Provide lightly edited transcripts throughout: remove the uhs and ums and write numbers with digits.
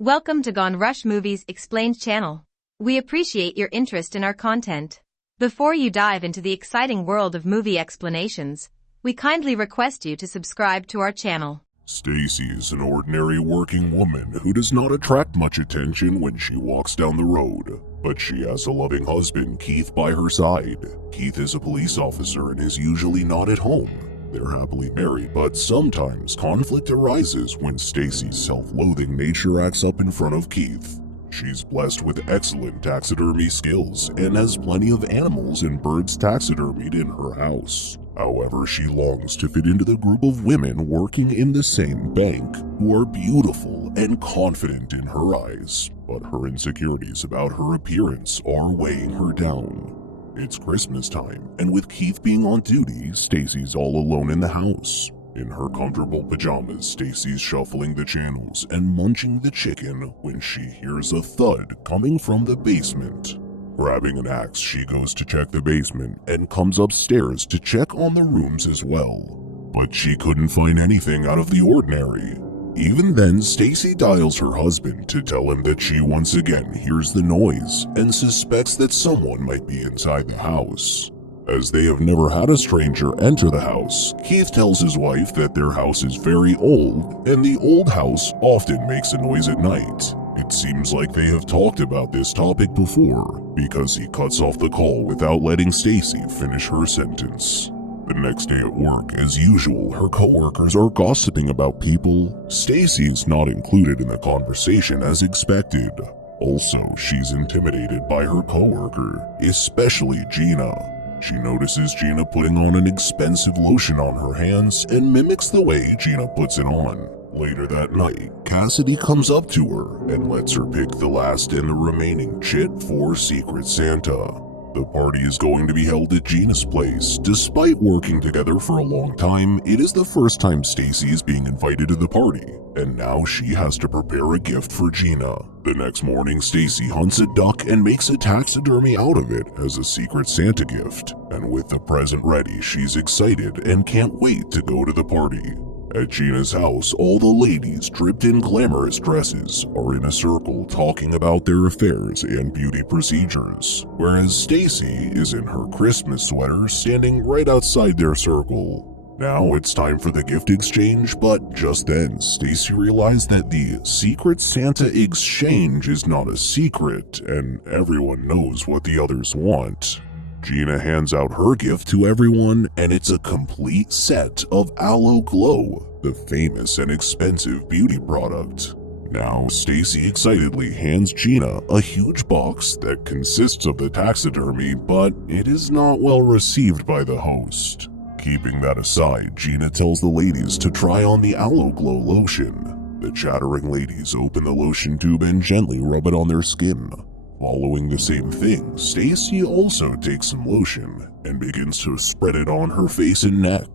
Welcome to Gone Rush Movies Explained channel. We appreciate your interest in our content. Before you dive into the exciting world of movie explanations, we kindly request you to subscribe to our channel. Stacey is an ordinary working woman who does not attract much attention when she walks down the road, but she has a loving husband, Keith, by her side. Keith is a police officer and is usually not at home. They're happily married, but sometimes conflict arises when Stacey's self-loathing nature acts up in front of Keith. She's blessed with excellent taxidermy skills and has plenty of animals and birds taxidermied in her house. However, she longs to fit into the group of women working in the same bank who are beautiful and confident in her eyes, but her insecurities about her appearance are weighing her down. It's Christmas time, and with Keith being on duty, Stacey's all alone in the house. In her comfortable pajamas, Stacey's shuffling the channels and munching the chicken when she hears a thud coming from the basement. Grabbing an axe, she goes to check the basement and comes upstairs to check on the rooms as well. But she couldn't find anything out of the ordinary. Even then, Stacey dials her husband to tell him that she once again hears the noise and suspects that someone might be inside the house. As they have never had a stranger enter the house, Keith tells his wife that their house is very old and the old house often makes a noise at night. It seems like they have talked about this topic before because he cuts off the call without letting Stacey finish her sentence. The next day at work, as usual, her coworkers are gossiping about people. Stacey is not included in the conversation as expected. Also, she's intimidated by her coworker, especially Gina. She notices Gina putting on an expensive lotion on her hands and mimics the way Gina puts it on. Later that night, Cassidy comes up to her and lets her pick the last and the remaining chit for Secret Santa. The party is going to be held at Gina's place. Despite working together for a long time, it is the first time Stacey is being invited to the party, and now she has to prepare a gift for Gina. The next morning, Stacey hunts a duck and makes a taxidermy out of it as a Secret Santa gift, and with the present ready, she's excited and can't wait to go to the party. At Gina's house, all the ladies, draped in glamorous dresses, are in a circle talking about their affairs and beauty procedures, whereas Stacey is in her Christmas sweater standing right outside their circle. Now it's time for the gift exchange, but just then, Stacey realized that the Secret Santa exchange is not a secret, and everyone knows what the others want. Gina hands out her gift to everyone, and it's a complete set of Alo Glo, the famous and expensive beauty product. Now, Stacey excitedly hands Gina a huge box that consists of the taxidermy, but it is not well received by the host. Keeping that aside, Gina tells the ladies to try on the Alo Glo lotion. The chattering ladies open the lotion tube and gently rub it on their skin. Following the same thing, Stacey also takes some lotion and begins to spread it on her face and neck.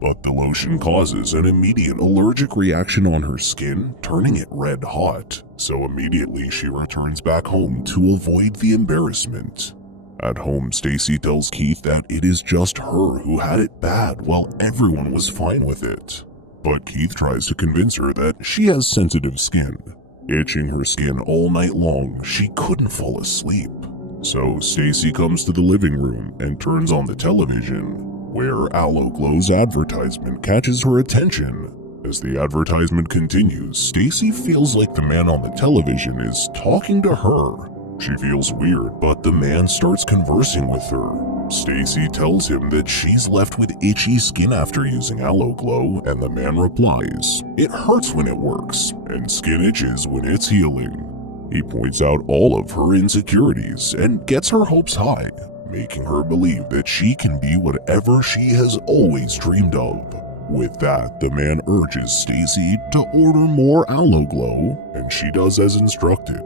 But the lotion causes an immediate allergic reaction on her skin, turning it red hot, so immediately she returns back home to avoid the embarrassment. At home, Stacey tells Keith that it is just her who had it bad while everyone was fine with it. But Keith tries to convince her that she has sensitive skin. Itching her skin all night long, she couldn't fall asleep. So Stacey comes to the living room and turns on the television, where Alo Glo's advertisement catches her attention. As the advertisement continues, Stacey feels like the man on the television is talking to her. She feels weird, but the man starts conversing with her. Stacey tells him that she's left with itchy skin after using Alo Glo, and the man replies, "It hurts when it works, and skin itches when it's healing." He points out all of her insecurities and gets her hopes high, making her believe that she can be whatever she has always dreamed of. With that, the man urges Stacey to order more Alo Glo, and she does as instructed.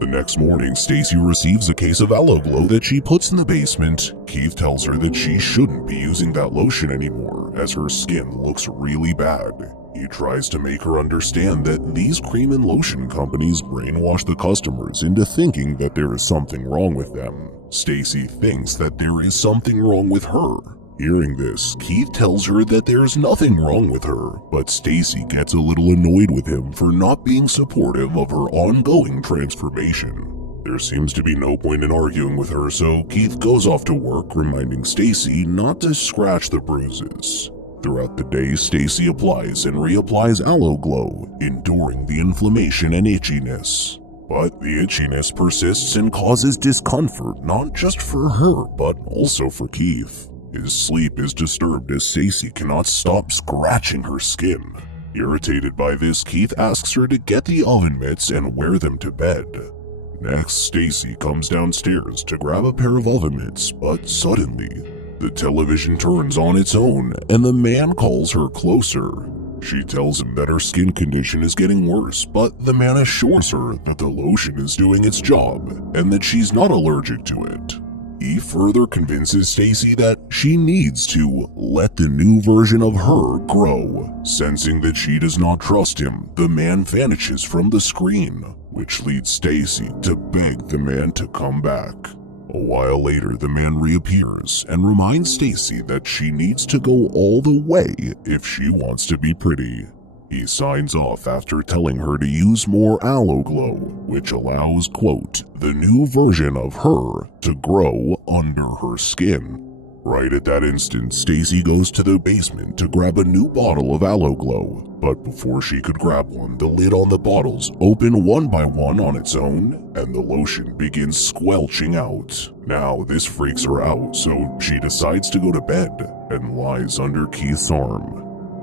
The next morning, Stacey receives a case of Alo Glo that she puts in the basement. Keith tells her that she shouldn't be using that lotion anymore, as her skin looks really bad. He tries to make her understand that these cream and lotion companies brainwash the customers into thinking that there is something wrong with them. Stacey thinks that there is something wrong with her. Hearing this, Keith tells her that there's nothing wrong with her, but Stacey gets a little annoyed with him for not being supportive of her ongoing transformation. There seems to be no point in arguing with her, so Keith goes off to work, reminding Stacey not to scratch the bruises. Throughout the day, Stacey applies and reapplies Alo Glo, enduring the inflammation and itchiness. But the itchiness persists and causes discomfort not just for her, but also for Keith. His sleep is disturbed as Stacey cannot stop scratching her skin. Irritated by this, Keith asks her to get the oven mitts and wear them to bed. Next, Stacey comes downstairs to grab a pair of oven mitts, but suddenly, the television turns on its own and the man calls her closer. She tells him that her skin condition is getting worse, but the man assures her that the lotion is doing its job and that she's not allergic to it. He further convinces Stacey that she needs to let the new version of her grow. Sensing that she does not trust him, the man vanishes from the screen, which leads Stacey to beg the man to come back. A while later, the man reappears and reminds Stacey that she needs to go all the way if she wants to be pretty. He signs off after telling her to use more Alo Glo, which allows, quote, the new version of her to grow under her skin. Right at that instant, Stacey goes to the basement to grab a new bottle of Alo Glo, but before she could grab one, the lid on the bottles open one by one on its own, and the lotion begins squelching out. Now, this freaks her out, so she decides to go to bed and lies under Keith's arm.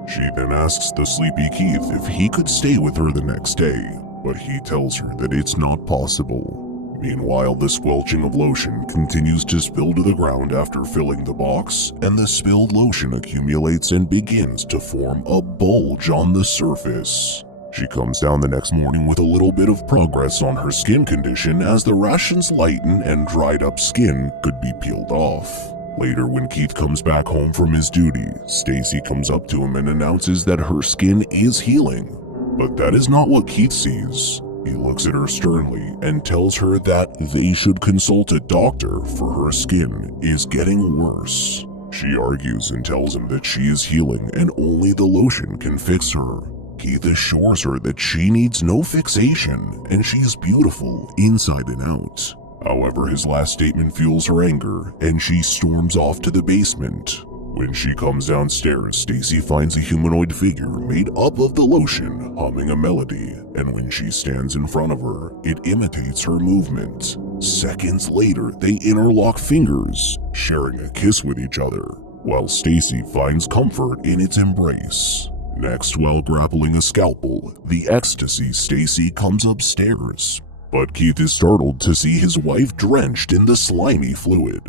She then asks the sleepy Keith if he could stay with her the next day, but he tells her that it's not possible. Meanwhile, the squelching of lotion continues to spill to the ground after filling the box, and the spilled lotion accumulates and begins to form a bulge on the surface. She comes down the next morning with a little bit of progress on her skin condition as the rations lighten and dried up skin could be peeled off. Later, when Keith comes back home from his duty, Stacey comes up to him and announces that her skin is healing. But that is not what Keith sees. He looks at her sternly and tells her that they should consult a doctor for her skin is getting worse. She argues and tells him that she is healing and only the lotion can fix her. Keith assures her that she needs no fixation and she is beautiful inside and out. However, his last statement fuels her anger, and she storms off to the basement. When she comes downstairs, Stacey finds a humanoid figure made up of the lotion humming a melody, and when she stands in front of her, it imitates her movement. Seconds later, they interlock fingers, sharing a kiss with each other, while Stacey finds comfort in its embrace. Next, while grappling a scalpel, the ecstasy Stacey comes upstairs. But Keith is startled to see his wife drenched in the slimy fluid.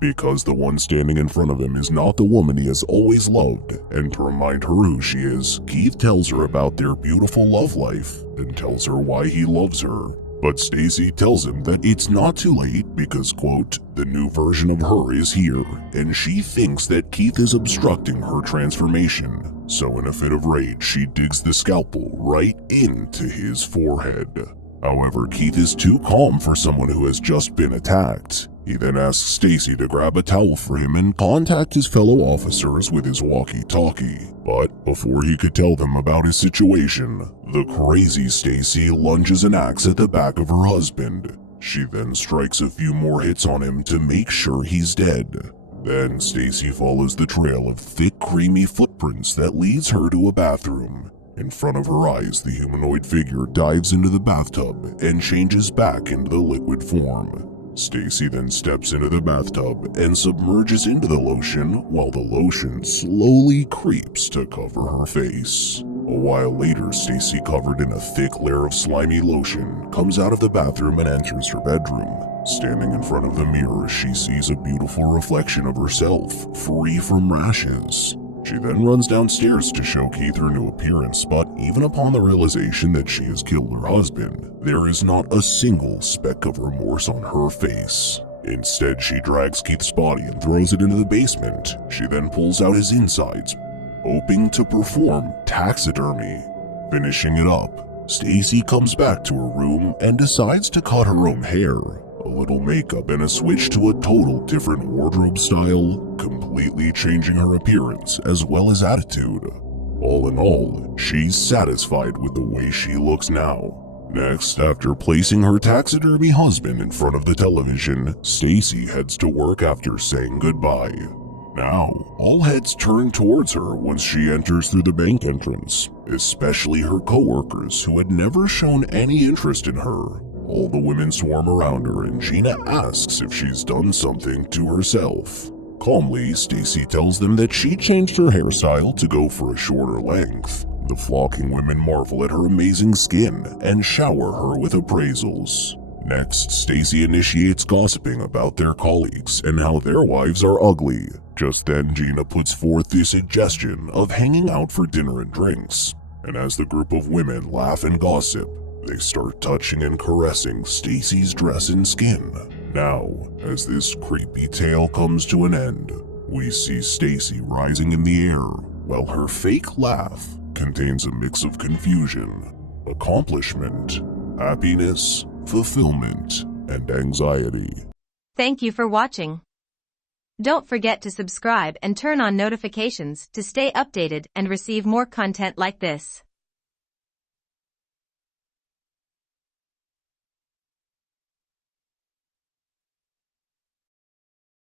Because the one standing in front of him is not the woman he has always loved, and to remind her who she is, Keith tells her about their beautiful love life and tells her why he loves her. But Stacey tells him that it's not too late because, quote, the new version of her is here, and she thinks that Keith is obstructing her transformation. So in a fit of rage, she digs the scalpel right into his forehead. However, Keith is too calm for someone who has just been attacked. He then asks Stacey to grab a towel for him and contact his fellow officers with his walkie-talkie. But before he could tell them about his situation, the crazy Stacey lunges an axe at the back of her husband. She then strikes a few more hits on him to make sure he's dead. Then Stacey follows the trail of thick, creamy footprints that leads her to a bathroom. In front of her eyes, the humanoid figure dives into the bathtub and changes back into the liquid form. Stacey then steps into the bathtub and submerges into the lotion while the lotion slowly creeps to cover her face. A while later, Stacey, covered in a thick layer of slimy lotion, comes out of the bathroom and enters her bedroom. Standing in front of the mirror, she sees a beautiful reflection of herself, free from rashes. She then runs downstairs to show Keith her new appearance, but even upon the realization that she has killed her husband, there is not a single speck of remorse on her face. Instead, she drags Keith's body and throws it into the basement. She then pulls out his insides, hoping to perform taxidermy. Finishing it up, Stacey comes back to her room and decides to cut her own hair. A little makeup and a switch to a total different wardrobe style, completely changing her appearance as well as attitude. All in all, she's satisfied with the way she looks now. Next, after placing her taxidermy husband in front of the television, Stacey heads to work after saying goodbye. Now, all heads turn towards her once she enters through the bank entrance, especially her coworkers who had never shown any interest in her. All the women swarm around her and Gina asks if she's done something to herself. Calmly, Stacey tells them that she changed her hairstyle to go for a shorter length. The flocking women marvel at her amazing skin and shower her with appraisals. Next, Stacey initiates gossiping about their colleagues and how their wives are ugly. Just then, Gina puts forth the suggestion of hanging out for dinner and drinks. And as the group of women laugh and gossip, they start touching and caressing Stacey's dress and skin. Now, as this creepy tale comes to an end, we see Stacey rising in the air, while her fake laugh contains a mix of confusion, accomplishment, happiness, fulfillment, and anxiety. Thank you for watching. Don't forget to subscribe and turn on notifications to stay updated and receive more content like this.